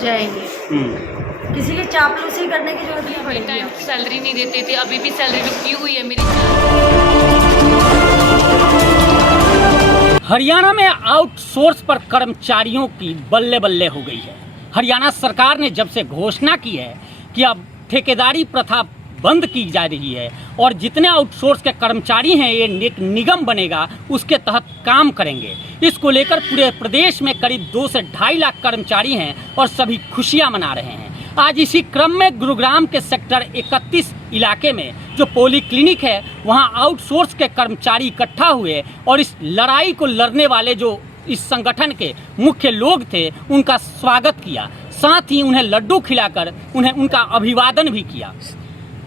जाएंगे। किसी की चापलूसी करने की जरूरत नहीं पड़ेगी। टाइम सैलरी नहीं देते थे, अभी भी सैलरी रुकी हुई है मेरी। हरियाणा में आउटसोर्स पर कर्मचारियों की बल्ले बल्ले हो गई है। हरियाणा सरकार ने जब से घोषणा की है कि अब ठेकेदारी प्रथा बंद की जा रही है और जितने आउटसोर्स के कर्मचारी हैं ये एक निगम बनेगा, उसके तहत काम करेंगे। इसको लेकर पूरे प्रदेश में करीब 2 से 2.5 लाख कर्मचारी हैं और सभी खुशियां मना रहे हैं। आज इसी क्रम में गुरुग्राम के सेक्टर 31 इलाके में जो पॉलीक्लिनिक है वहां आउटसोर्स के कर्मचारी इकट्ठा हुए और इस लड़ाई को लड़ने वाले जो इस संगठन के मुख्य लोग थे उनका स्वागत किया, साथ ही उन्हें लड्डू खिलाकर उन्हें उनका अभिवादन भी किया।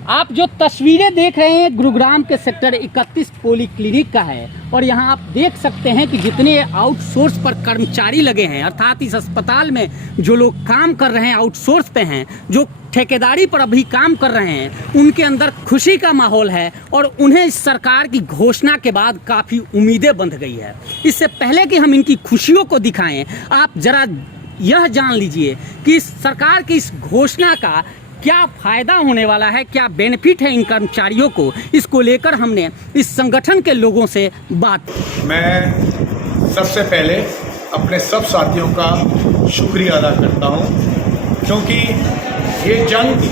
आप जो तस्वीरें देख रहे हैं गुरुग्राम के सेक्टर 31 पॉलीक्लिनिक का है और यहाँ आप देख सकते हैं कि जितने आउटसोर्स पर कर्मचारी लगे हैं, अर्थात इस अस्पताल में जो लोग काम कर रहे हैं आउटसोर्स पे हैं, जो ठेकेदारी पर अभी काम कर रहे हैं, उनके अंदर खुशी का माहौल है और उन्हें इस सरकार की घोषणा के बाद काफ़ी उम्मीदें बंध गई है। इससे पहले कि हम इनकी खुशियों को दिखाएं, आप ज़रा यह जान लीजिए कि इस सरकार की इस घोषणा का क्या फ़ायदा होने वाला है, क्या बेनिफिट है इन कर्मचारियों को। इसको लेकर हमने इस संगठन के लोगों से बात की। मैं सबसे पहले अपने सब साथियों का शुक्रिया अदा करता हूं, क्योंकि ये जंग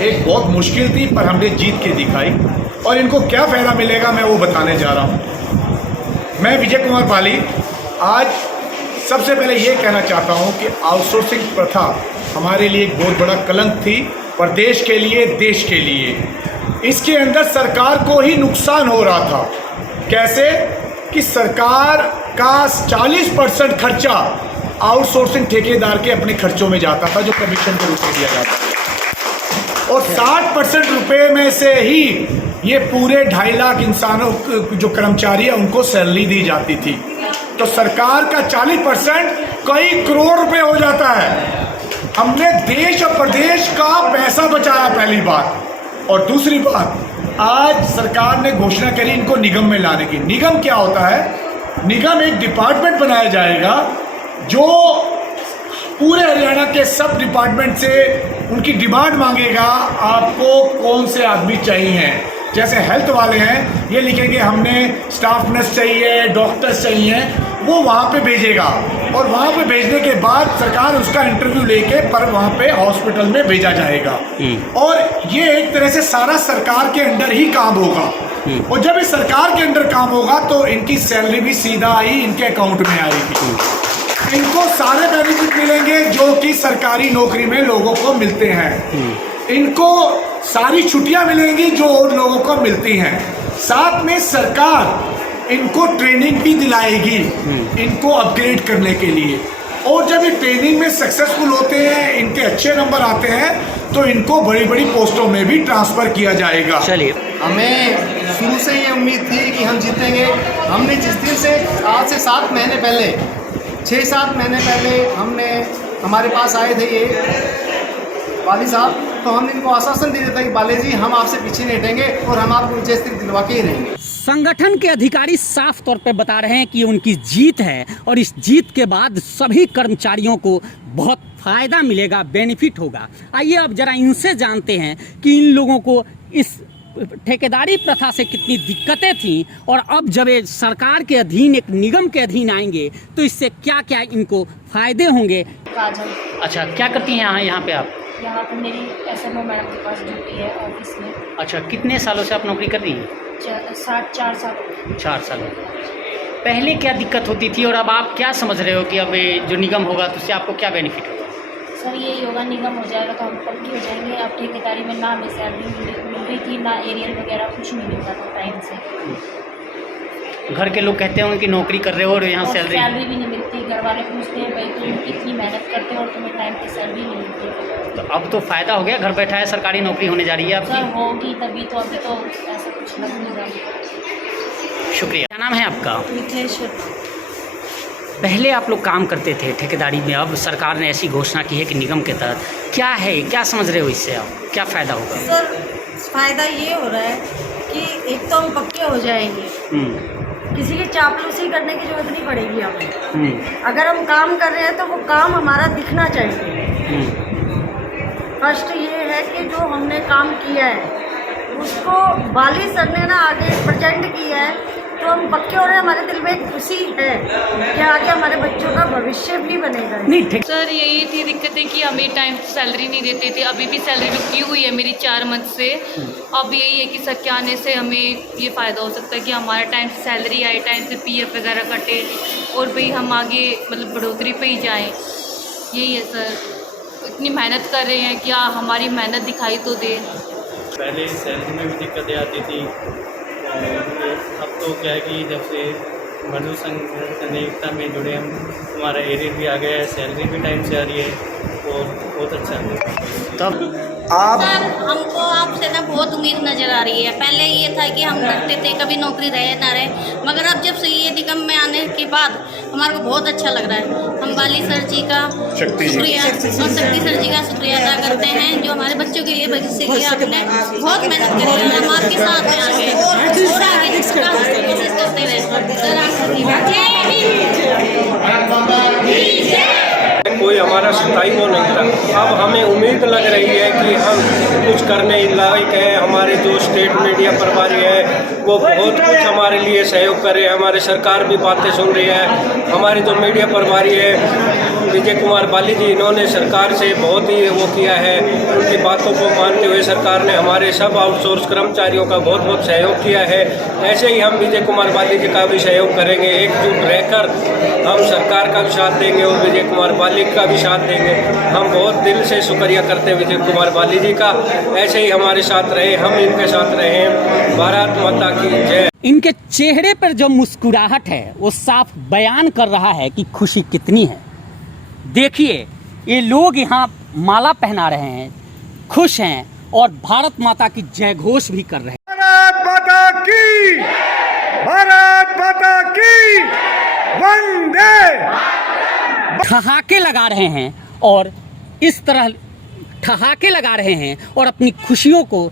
एक बहुत मुश्किल थी पर हमने जीत के दिखाई और इनको क्या फ़ायदा मिलेगा मैं वो बताने जा रहा हूं। मैं विजय कुमार पाली आज सबसे पहले ये कहना चाहता हूं कि आउटसोर्सिंग प्रथा हमारे लिए एक बहुत बड़ा कलंक थी, प्रदेश के लिए, देश के लिए। इसके अंदर सरकार को ही नुकसान हो रहा था। कैसे कि सरकार का 40% खर्चा आउटसोर्सिंग ठेकेदार के अपने खर्चों में जाता था जो कमीशन के रूप में दिया जाता था, और 60% रुपये में से ही ये पूरे 2.5 लाख इंसानों जो कर्मचारी है उनको सैलरी दी जाती थी। तो सरकार का 40% कई करोड़ रुपए हो जाता है। हमने देश और प्रदेश का पैसा बचाया पहली बात। और दूसरी बात, आज सरकार ने घोषणा करी इनको निगम में लाने की। निगम क्या होता है? निगम एक डिपार्टमेंट बनाया जाएगा जो पूरे हरियाणा के सब डिपार्टमेंट से उनकी डिमांड मांगेगा, आपको कौन से आदमी चाहिए। जैसे हेल्थ वाले हैं, ये लिखेंगे हमने स्टाफ नर्स चाहिए, डॉक्टर्स चाहिए, वो वहाँ पे भेजेगा और वहाँ पे भेजने के बाद सरकार उसका इंटरव्यू लेके पर वहाँ पे हॉस्पिटल में भेजा जाएगा और ये एक तरह से सारा सरकार के अंडर ही काम होगा। और जब इस सरकार के अंडर काम होगा तो इनकी सैलरी भी सीधा ही इनके अकाउंट में आएगी। इनको सारे बेनिफिट मिलेंगे जो कि सरकारी नौकरी में लोगों को मिलते हैं। इनको सारी छुट्टियां मिलेंगी जो और लोगों को मिलती हैं। साथ में सरकार इनको ट्रेनिंग भी दिलाएगी इनको अपग्रेड करने के लिए, और जब ये ट्रेनिंग में सक्सेसफुल होते हैं, इनके अच्छे नंबर आते हैं, तो इनको बड़ी बड़ी पोस्टों में भी ट्रांसफ़र किया जाएगा। चलिए, हमें शुरू से ये उम्मीद थी कि हम जीतेंगे। हमने जिस दिन से आज से 7 महीने पहले, 6-7 महीने पहले हमारे पास आए थे ये वाली साहब, तो हमने इनको आश्वासन दे दिया था कि बाले जी हम आपसे पीछे नहीं हटेंगे और हम आपको विजय सिर्फ दिलवा के ही रहेंगे। संगठन के अधिकारी साफ तौर पे बता रहे हैं कि उनकी जीत है और इस जीत के बाद सभी कर्मचारियों को बहुत फायदा मिलेगा, बेनिफिट होगा। आइए अब जरा इनसे जानते हैं कि इन लोगों को इस ठेकेदारी प्रथा से कितनी दिक्कतें थीं और अब जब ये सरकार के अधीन एक निगम के अधीन आएंगे तो इससे क्या क्या इनको फायदे होंगे। काजल। अच्छा, क्या करती हैं यहाँ पे आप? यहाँ पर मेरी SMO मैडम के पास ड्यूटी है ऑफिस में। अच्छा, कितने सालों से आप नौकरी कर रही हैं? 4 साल। 4 साल। पहले क्या दिक्कत होती थी और अब आप क्या समझ रहे हो कि अब जो निगम होगा तो उससे आपको क्या बेनिफिट होगा? सर यही होगा, निगम हो जाएगा तो हम पक्की हो जाएंगे। अब ठेकेदारी में ना हमें सैलरी मिल रही थी, ना एरियल वगैरह कुछ नहीं मिलता था टाइम से। घर के लोग कहते होंगे कि नौकरी कर रहे हो और यहाँ सैलरी भी नहीं मिलती। घर वाले पूछते हैं भाई तुम कितनी मेहनत करते हो और तुम्हें टाइम पे सैलरी नहीं मिलती। तो अब तो फ़ायदा हो गया, घर बैठा है, सरकारी नौकरी होने जा रही है सर आपकी। होगी तभी तो, अभी तो ऐसा कुछ लग नहीं रहा। शुक्रिया। क्या नाम है आपका? मिथिलेश्वर। पहले आप लोग काम करते थे ठेकेदारी में, अब सरकार ने ऐसी घोषणा की है कि निगम के तहत क्या है, क्या समझ रहे हो इससे आप, क्या फ़ायदा होगा? सर फ़ायदा ये हो रहा है कि एक तो हम पक्के हो जाएंगे, किसी की चापलूसी करने की जरूरत नहीं पड़ेगी हमें। अगर हम काम कर रहे हैं तो वो काम हमारा दिखना चाहिए। फर्स्ट ये है कि जो हमने काम किया है उसको वाली सर ने ना आगे प्रेजेंट किया है, तो हम पक्के हो रहे हैं, हमारे दिल में एक खुशी है कि आगे हमारे बच्चों का भविष्य भी बनेगा। नहीं ठीक। सर यही थी दिक्कतें कि हमें टाइम से सैलरी नहीं देते थे, अभी भी सैलरी रुकी हुई है मेरी 4 मंथ से। अब यही है कि सर के आने से हमें ये फ़ायदा हो सकता है कि हमारा टाइम से सैलरी आए, टाइम से पीएफ वगैरह कटे और भाई हम आगे मतलब बढ़ोतरी पे ही जाएँ। यही है सर, इतनी मेहनत कर रहे हैं, क्या हमारी मेहनत दिखाई तो दे। पहले सैलरी में भी दिक्कतें आती थी, और अब तो क्या है कि जब से मजदूर संघ एकता में जुड़े हम, हमारा एरियर भी आ गया है, सैलरी भी टाइम से आ रही है और बहुत अच्छा है। तब आप सर हमको आपसे ना बहुत उम्मीद नज़र आ रही है। पहले ये था कि हम करते थे कभी नौकरी रहे ना रहे, मगर अब जब से ये निगम में आने के बाद हमारे को बहुत अच्छा लग रहा है। हम वाली सर जी का शुक्रिया और शक्ति सर जी का शुक्रिया अदा करते हैं, जो हमारे बच्चों के लिए भविष्य के लिए आपने बहुत मेहनत करी है। हम आपके साथ में आगे और आगे कोशिश करते रहे। सर कोई हमारा स्थायी वो नहीं था, अब हमें उम्मीद लग रही है कि हम कुछ करने लायक है। हमारे जो स्टेट मीडिया प्रभारी है वो बहुत कुछ हमारे लिए सहयोग कर रहे हैं, हमारे सरकार भी बातें सुन रही है। हमारे जो मीडिया प्रभारी है विजय कुमार बाली जी, इन्होंने सरकार से बहुत ही वो किया है, उनकी बातों को मानते हुए सरकार ने हमारे सब आउटसोर्स कर्मचारियों का बहुत बहुत सहयोग किया है। ऐसे ही हम विजय कुमार बाली जी का भी सहयोग करेंगे, एकजुट रहकर हम सरकार का भी साथ देंगे और विजय कुमार बाली का भी साथ देंगे। हम बहुत दिल से शुक्रिया करते हैं विजय कुमार बाली जी का, ऐसे ही हमारे साथ रहे, हम इनके साथ रहे। भारत माता की जय। इनके चेहरे पर जो मुस्कुराहट है वो साफ बयान कर रहा है कि खुशी कितनी है। देखिए ये लोग यहाँ माला पहना रहे हैं, खुश हैं और भारत माता की जय घोष भी कर रहे हैं। भारत माता की, भारत माता की वंदे। ठहाके लगा रहे हैं और इस तरह ठहाके लगा रहे हैं और अपनी खुशियों को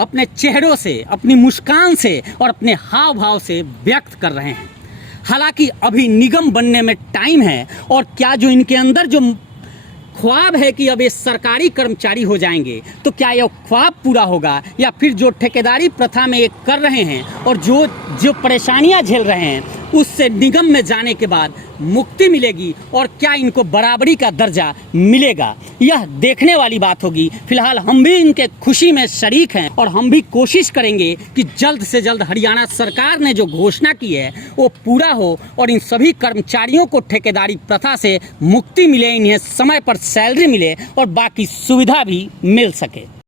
अपने चेहरों से, अपनी मुस्कान से और अपने हाव भाव से व्यक्त कर रहे हैं। हालांकि अभी निगम बनने में टाइम है और क्या जो इनके अंदर जो ख्वाब है कि अब ये सरकारी कर्मचारी हो जाएंगे, तो क्या यह ख्वाब पूरा होगा या फिर जो ठेकेदारी प्रथा में ये कर रहे हैं और जो परेशानियां झेल रहे हैं उससे निगम में जाने के बाद मुक्ति मिलेगी और क्या इनको बराबरी का दर्जा मिलेगा, यह देखने वाली बात होगी। फिलहाल हम भी इनके खुशी में शरीक हैं और हम भी कोशिश करेंगे कि जल्द से जल्द हरियाणा सरकार ने जो घोषणा की है वो पूरा हो और इन सभी कर्मचारियों को ठेकेदारी प्रथा से मुक्ति मिले, इन्हें समय पर सैलरी मिले और बाकी सुविधा भी मिल सके।